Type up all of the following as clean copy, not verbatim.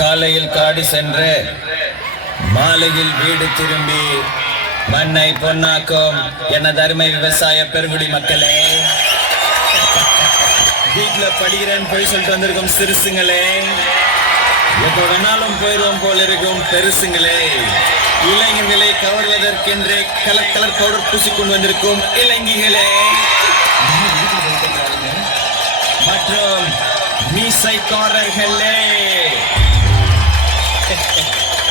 காலையில் காடு சென்று மாலையில் வீடு திரும்பி மண்ணை பொன்னாக்கும் எனது அருமை விவசாய பெருங்குடி மக்களே, வீட்டுல படிக்கிறேன்னு போய் சொல்லிட்டு வந்திருக்கும் சிறுசுங்களே, எப்போ வேணாலும் போயிடுவோம் போல இருக்கும் பெருசுங்களே, இளைஞர்களை கவர்வதற்கென்றே கலர் கலர் பவுடர் பூசிக்கொண்டு வந்திருக்கும் இளைஞர்களே மற்றும் மீசைக்காரர்களே,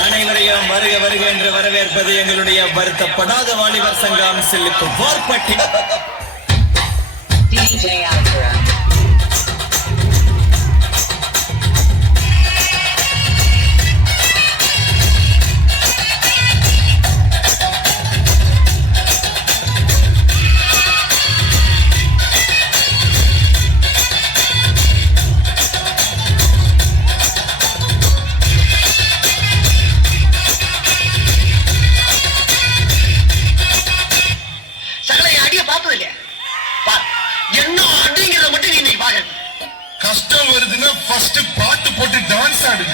அனைவரையும் வருக வருக என்று வரவேற்பது எங்களுடைய வருத்தப்படாத வாலிபர் சங்கம் சில்லுக்கு வார்பட்டி. கஷ்டம் வருதுன்னா ஃபர்ஸ்ட் பாட்டு போட்டு டான்ஸ் ஆடுங்க.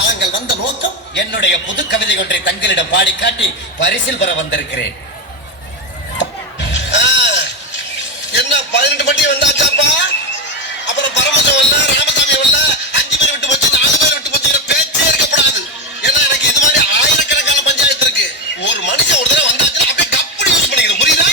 தாங்கள் வந்த நோக்கம் என்னுடைய புது கவிதை ஒன்றை தங்களிடம் பாடி காட்டி பரிசில் பெற வந்திருக்கிறேன். என்ன 18 மணி வந்தாச்சாப்பா? அப்புறம் பரமசம் வரல, ராமசாமி வரல, 5 பேர் விட்டு போச்சு, 4 பேர் விட்டு போச்சு, பேச்சே இருக்கப்படாது. ஏன்னா எனக்கு இது மாதிரி ஆயிரக்கணக்கான பஞ்சாயத்து இருக்கு. ஒரு மனுஷன் ஒரு தடவை வந்தாச்சுன்னா அப்படியே கப்படி யூஸ் பண்ணிக்கணும், புரியுதா?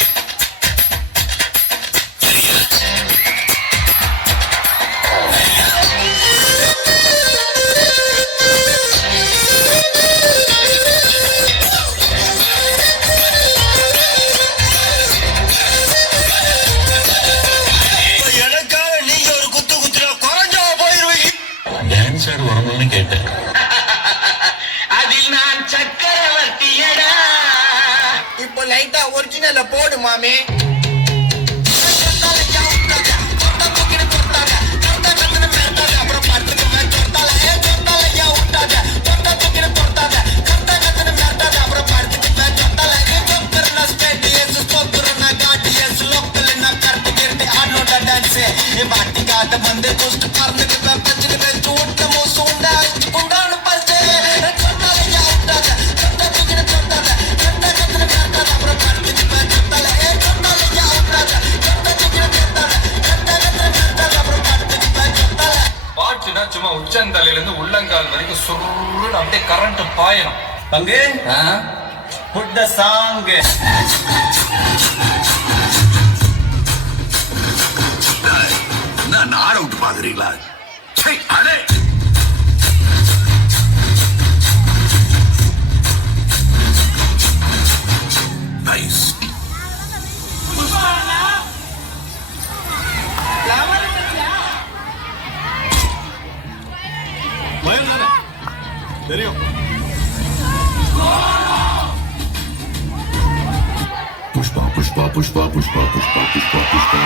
கேட்டேன். அதில் நான் சக்கரவர்த்தியடா. இப்போ லைட்டா ஒரிஜினல்ல போடு மாமே. வந்து குஸ்ட் பறந்துட்டு பச்சை வெச்சு ஓட்ட மோசம் உண்டான பச்சை சொன்னாலையா விட்டாத சொன்ன தூக்கின சொன்னால சொன்ன கத்துல மேட்டாத அப்புறம் படுத்துட்டு சொன்னால சொன்னாலையா விட்டாத சொன்ன தூக்கின சொன்னால சொன்ன கத்துல மேட்டாத அப்புறம் படுத்துட்டு சொன்னால. பாட்டுனா சும்மா உச்சந்தலையில இருந்து உள்ளங்கால் வரைக்கும் சுருன்னு அப்படியே கரண்ட் பாயணும். பங்கு put the song. நான் ஆட விட்டு பாக்குறீங்களா? அடே நைஸ். தெரியும். புஷ்பா புஷ்பா புஷ்பா புஷ்பா புஷ்பா புஷ்பா புஷ்பா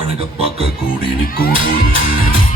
அழக பார்க்க கூடி நிற்கும்